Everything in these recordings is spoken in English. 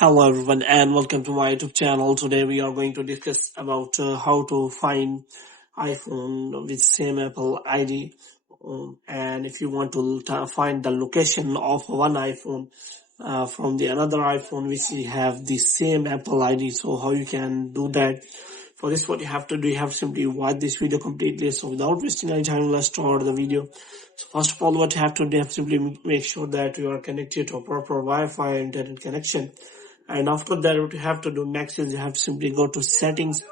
Hello everyone and welcome to my YouTube channel. Today we are going to discuss about how to find iPhone with same Apple ID. And if you want to find the location of one iPhone from the another iPhone which we have the same Apple ID, so how you can do that. For this, what you have to do, you have to simply watch this video completely. So without wasting any time, let's start the video. So first of all, what you have to do, you have to simply make sure that you are connected to a proper Wi-Fi internet connection. And after that, what you have to do next is you have to simply go to settings.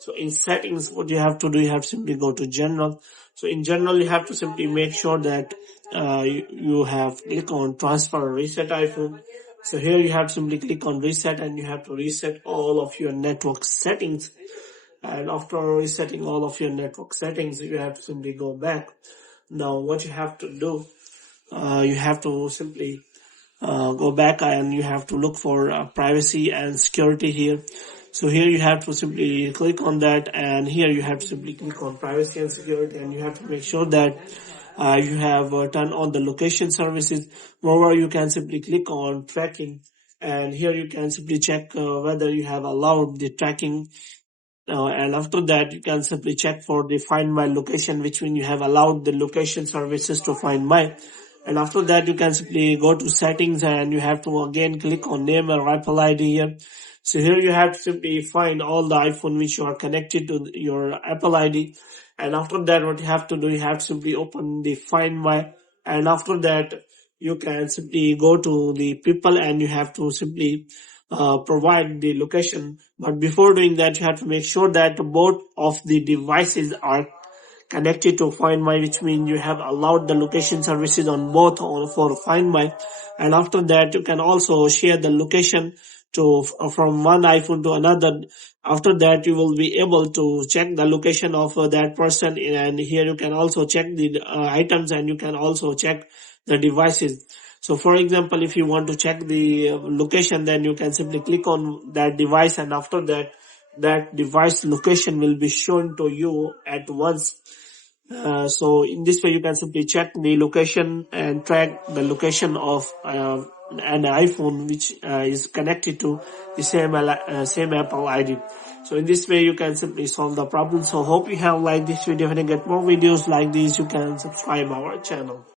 So in settings, what you have to do, you have to simply go to general. So in general, you have to simply make sure that you have click on transfer or reset iPhone. So here you have to simply click on reset and you have to reset all of your network settings. And after resetting all of your network settings, you have to simply go back. Now what you have to do, you have to simply go back and you have to look for privacy and security here. So here you have to simply click on that, and here you have to simply click on privacy and security, and you have to make sure that you have turned on the location services. Moreover, you can simply click on tracking, and here you can simply check whether you have allowed the tracking. And after that, you can simply check for the find my location, which means you have allowed the location services to find my. And after that, you can simply go to settings and you have to again click on name or Apple ID here. So here you have to simply find all the iPhone which you are connected to your Apple ID. And after that, what you have to do, you have to simply open the find my. And after that, you can simply go to the people and you have to simply provide the location. But before doing that, you have to make sure that both of the devices are connected to Find My, which means you have allowed the location services on both for Find My. And after that, you can also share the location to from one iPhone to another. After that, you will be able to check the location of that person, and here you can also check the items, and you can also check the devices. So for example, if you want to check the location, then you can simply click on that device, and after that, that device location will be shown to you at once. So in this way, you can simply check the location and track the location of an iPhone which is connected to the same Apple ID. So in this way, you can simply solve the problem. So hope you have liked this video. If you get more videos like these, you can subscribe our channel.